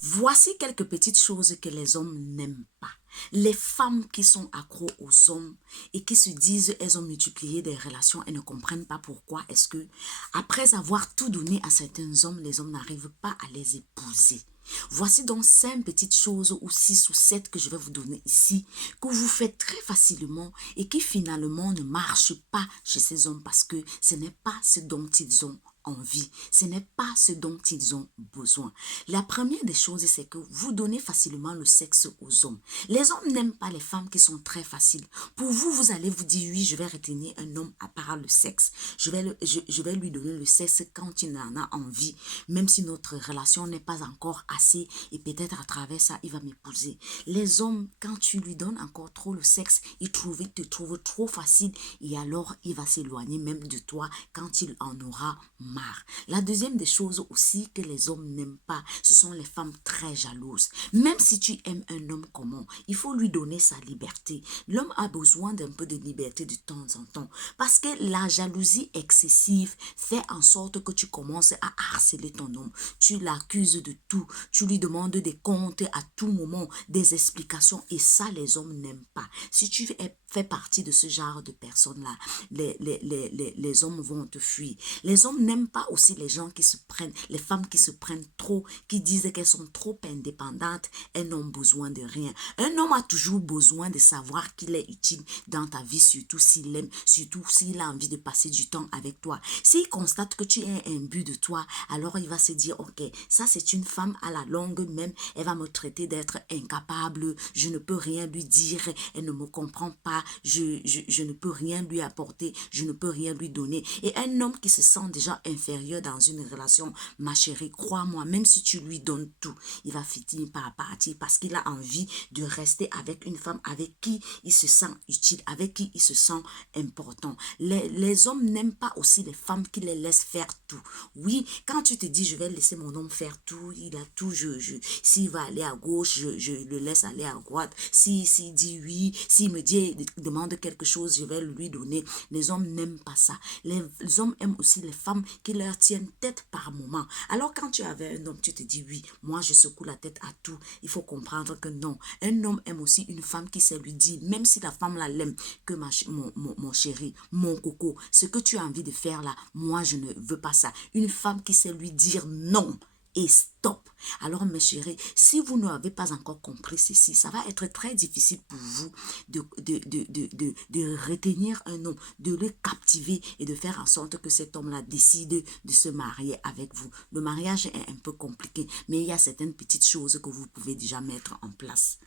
Voici quelques petites choses que les hommes n'aiment pas. Les femmes qui sont accros aux hommes et qui se disent elles ont multiplié des relations et ne comprennent pas pourquoi est-ce que après avoir tout donné à certains hommes, les hommes n'arrivent pas à les épouser. Voici donc 5 petites choses ou 6 ou 7 que je vais vous donner ici que vous faites très facilement et qui finalement ne marchent pas chez ces hommes parce que ce n'est pas ce dont ils ont envie. Ce n'est pas ce dont ils ont besoin. La première des choses, c'est que vous donnez facilement le sexe aux hommes. Les hommes n'aiment pas les femmes qui sont très faciles. Pour vous, vous allez vous dire, oui, je vais retenir un homme à part le sexe. Je vais lui donner le sexe quand il en a envie, même si notre relation n'est pas encore assez et peut-être à travers ça, il va m'épouser. Les hommes, quand tu lui donnes encore trop le sexe, il te trouve trop facile et alors il va s'éloigner même de toi quand il en aura marre. La deuxième des choses aussi que les hommes n'aiment pas, ce sont les femmes très jalouses. Même si tu aimes un homme comment, il faut lui donner sa liberté. L'homme a besoin d'un peu de liberté de temps en temps parce que la jalousie excessive fait en sorte que tu commences à harceler ton homme. Tu l'accuses de tout, tu lui demandes des comptes à tout moment, des explications et ça les hommes n'aiment pas. Si tu fais partie de ce genre de personnes-là, les hommes vont te fuir. Les hommes n'aiment pas aussi les gens qui se prennent, les femmes qui se prennent trop, qui disent qu'elles sont trop indépendantes, elles n'ont besoin de rien. Un homme a toujours besoin de savoir qu'il est utile dans ta vie, surtout s'il aime, surtout s'il a envie de passer du temps avec toi. S'il constate que tu es imbu de toi, alors il va se dire, ok, ça c'est une femme à la longue même, elle va me traiter d'être incapable, je ne peux rien lui dire, elle ne me comprend pas, je ne peux rien lui apporter, je ne peux rien lui donner. Et un homme qui se sent déjà inférieur dans une relation, ma chérie, crois-moi, même si tu lui donnes tout, il va finir par partir parce qu'il a envie de rester avec une femme avec qui il se sent utile, avec qui il se sent important. Les hommes n'aiment pas aussi les femmes qui les laissent faire tout. Oui, quand tu te dis, je vais laisser mon homme faire tout, il a tout, s'il va aller à gauche, je le laisse aller à droite. S'il dit oui, s'il me demande quelque chose, je vais lui donner. Les hommes n'aiment pas ça. Les hommes aiment aussi les femmes qui leur tiennent tête par moment. Alors quand tu avais un homme, tu te dis oui, moi je secoue la tête à tout. Il faut comprendre que non. Un homme aime aussi une femme qui sait lui dire, même si la femme là l'aime, que mon chéri, mon coco, ce que tu as envie de faire là, moi je ne veux pas ça. Une femme qui sait lui dire non et stop. Alors mes chéris, si vous n'avez pas encore compris ceci, ça va être très difficile pour vous de retenir un homme, de le captiver et de faire en sorte que cet homme-là décide de se marier avec vous. Le mariage est un peu compliqué, mais il y a certaines petites choses que vous pouvez déjà mettre en place.